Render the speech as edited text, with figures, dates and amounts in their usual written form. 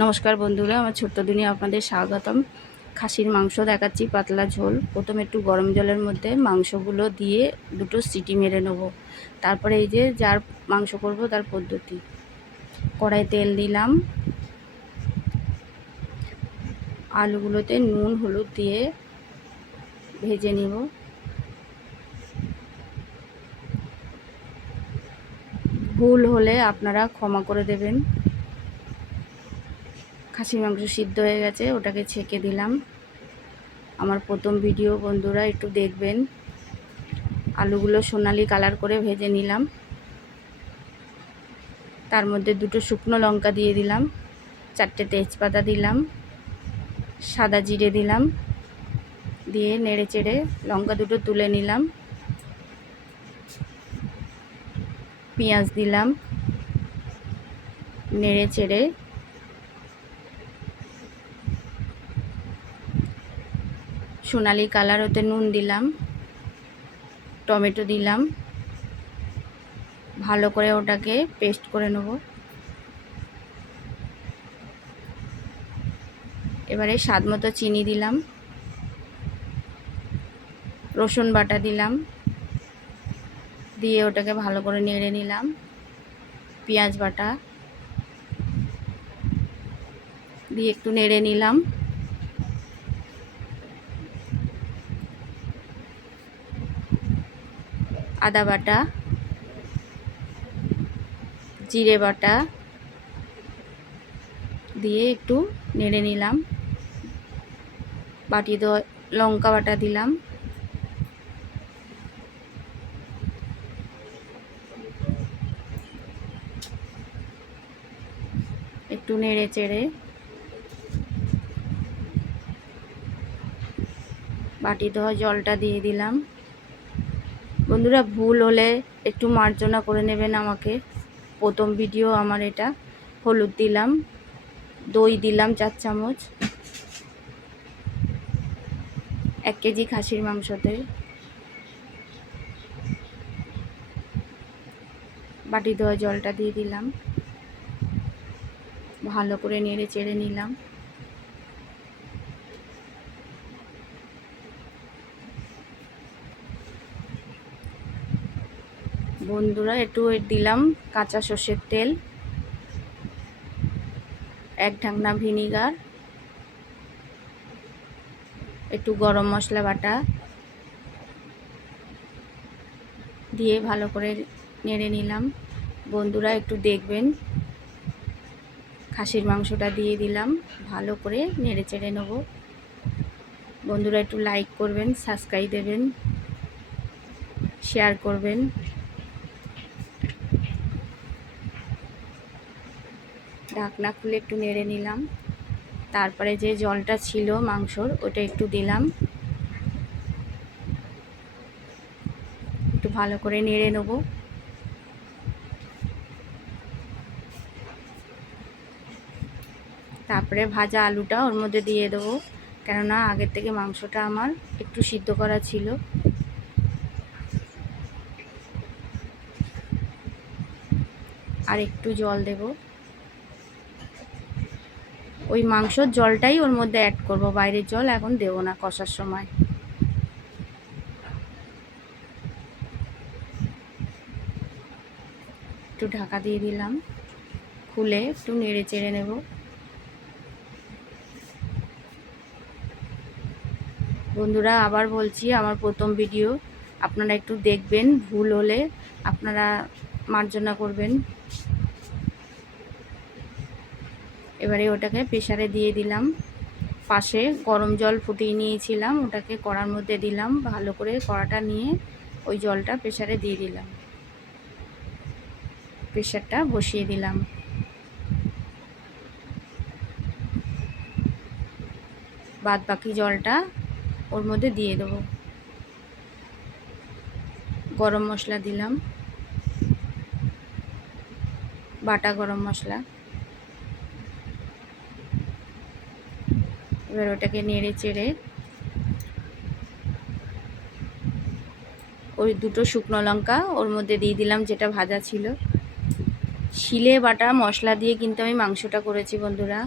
নমস্কার বন্ধুরা, আমার ছোট্ট দুনিয়া আপনাদের স্বাগতম। খাসির মাংস দেখাচ্ছি, পাতলা ঝোল। প্রথমে একটু গরম জলের মধ্যে মাংসগুলো দিয়ে দুটো সিটি মেরে নেব। তারপরে এই যে যার মাংস করব তার পদ্ধতি। কড়াই তেল দিলাম, আলুগুলোতে নুন হলুদ দিয়ে ভেজে নিব। ভুল হলে আপনারা ক্ষমা করে দেবেন। খাসির মাংস সিদ্ধ হয়ে গেছে, ওটাকে ছেঁকে দিলাম। আমার প্রথম ভিডিও বন্ধুরা, একটু দেখবেন। আলুগুলো সোনালি কালার করে ভেজে নিলাম। তার মধ্যে দুটো শুকনো লঙ্কা দিয়ে দিলাম, 4টে তেজপাতা দিলাম, সাদা জিরে দিলাম, দিয়ে নেড়ে চেড়ে লঙ্কা দুটো তুলে নিলাম। পেঁয়াজ দিলাম, নেড়ে চেড়ে সোনালি কালার হতে নুন দিলাম, টমেটো দিলাম। ভালো করে ওটাকে পেস্ট করে নেব। এবারে স্বাদ মতো চিনি দিলাম, রসুন বাটা দিলাম, দিয়ে ওটাকে ভালো করে নেড়ে নিলাম। পেঁয়াজ বাটা দিয়ে একটু নেড়ে নিলাম। আদা বাটা, জিরে বাটা দিয়ে একটু নেড়ে নিলাম। বাটি দেওয়া লঙ্কা বাটা দিলাম। একটু নেড়ে চেড়ে বাটি দেওয়া জলটা দিয়ে দিলাম। বন্ধুরা, ভুল হলে একটু মার্জনা করে নেবেন আমাকে, প্রথম ভিডিও আমার এটা। হলুদ দিলাম, দই দিলাম 4 চামচ। 1 কেজি খাসির মাংসতে বাটি দেওয়া জলটা দিয়ে দিলাম। ভালো করে নেড়ে চেড়ে নিলাম। বন্ধুরা, একটু দিলাম কাঁচা সর্ষের তেল, 1 ঢাকনা ভিনিগার, একটু গরম মশলা বাটা দিয়ে ভালো করে নেড়ে নিলাম। বন্ধুরা, একটু দেখবেন। খাসির মাংসটা দিয়ে দিলাম, ভালো করে নেড়ে চেড়ে নেব। বন্ধুরা, একটু লাইক করবেন, সাবস্ক্রাইব দেবেন, শেয়ার করবেন। ঢাকনা খুলে একটু নেড়ে নিলাম। তারপরে যে জলটা ছিল মাংসর, ওটা একটু দিলাম। একটু ভালো করে নেড়ে নেব। তারপরে ভাজা আলুটা ওর মধ্যে দিয়ে দেবো, কেননা আগের থেকে মাংসটা আমার একটু সিদ্ধ করা ছিল। আর একটু জল দেব। ওই মাংসর জলটাই ওর মধ্যে অ্যাড করব, বাইরের জল এখন দেব না কষার সময়। একটু ঢাকা দিয়ে দিলাম, খুলে একটু নেড়ে চেড়ে নেব। বন্ধুরা, আবার বলছি, আমার প্রথম ভিডিও, আপনারা একটু দেখবেন। ভুল হলে আপনারা মার্জনা করবেন। এবারে ওটাকে প্রেসারে দিয়ে দিলাম। পাশে গরম জল ফুটিয়ে নিয়েছিলাম, ওটাকে কড়ার মধ্যে দিলাম। ভালো করে কড়াটা নিয়ে ওই জলটা প্রেসারে দিয়ে দিলাম। প্রেসারটা বসিয়ে দিলাম। বাদ বাকি জলটা ওর মধ্যে দিয়ে দেবো। গরম মশলা দিলাম, বাটা গরম মশলা। এবার ওটাকে নেড়ে চেড়ে ওই দুটো শুকনো লঙ্কা ওর মধ্যে দিয়ে দিলাম, যেটা ভাজা ছিল। শিলে বাটা মশলা দিয়ে কিন্তু আমি মাংসটা করেছি বন্ধুরা।